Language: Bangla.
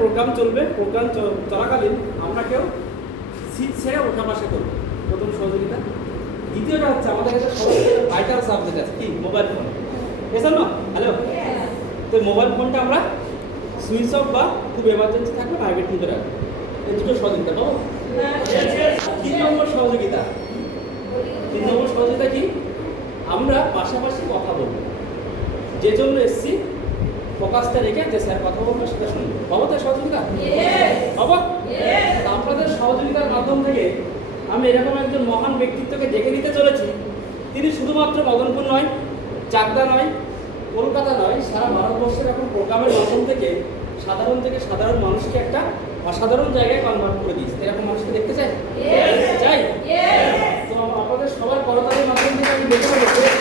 প্রোগ্রাম চলবে, প্রোগ্রাম চলাকালীন আমরা কেউ সিট ছেড়ে ওঠা বসা করবো, প্রথম সহযোগিতা। দ্বিতীয়টা হচ্ছে আমাদের কাছে সবথেকে ভাইটাল সাবজেক্ট আছে কি, মোবাইল ফোন। এসব না, হ্যালো, তো মোবাইল ফোনটা আমরা সুইচ অফ বা খুব এমার্জেন্সি থাকলে ভাইব্রেট নিতে রাখবো। এই দুটো সহযোগিতা পাবো। 3 নম্বর সহযোগিতা, 3 নম্বর সহযোগিতা কি, আমরা পাশাপাশি কথা বলবো। যে জন্য এসছি ফোকাসটা রেখে যে স্যার কথা বলবো সেটা শুনবো। পাবো তার সহযোগিতা? পাবো। আপনাদের সহযোগিতার মাধ্যম থেকে আমি এরকম একজন মহান ব্যক্তিত্বকে ডেকে নিতে চলেছি। তিনি শুধুমাত্র মদনপুর নয়, চাকদা নয়, কলকাতা নয়, সারা ভারতবর্ষের এখন প্রোগ্রামের মাধ্যম থেকে সাধারণ মানুষকে একটা অসাধারণ জায়গায় কনভার্ট করে দিয়েছে। এরকম মানুষকে দেখতে চাই? চাই। তো আপনাদের সবার করতালির মাধ্যম থেকে আমি দেখে নেবো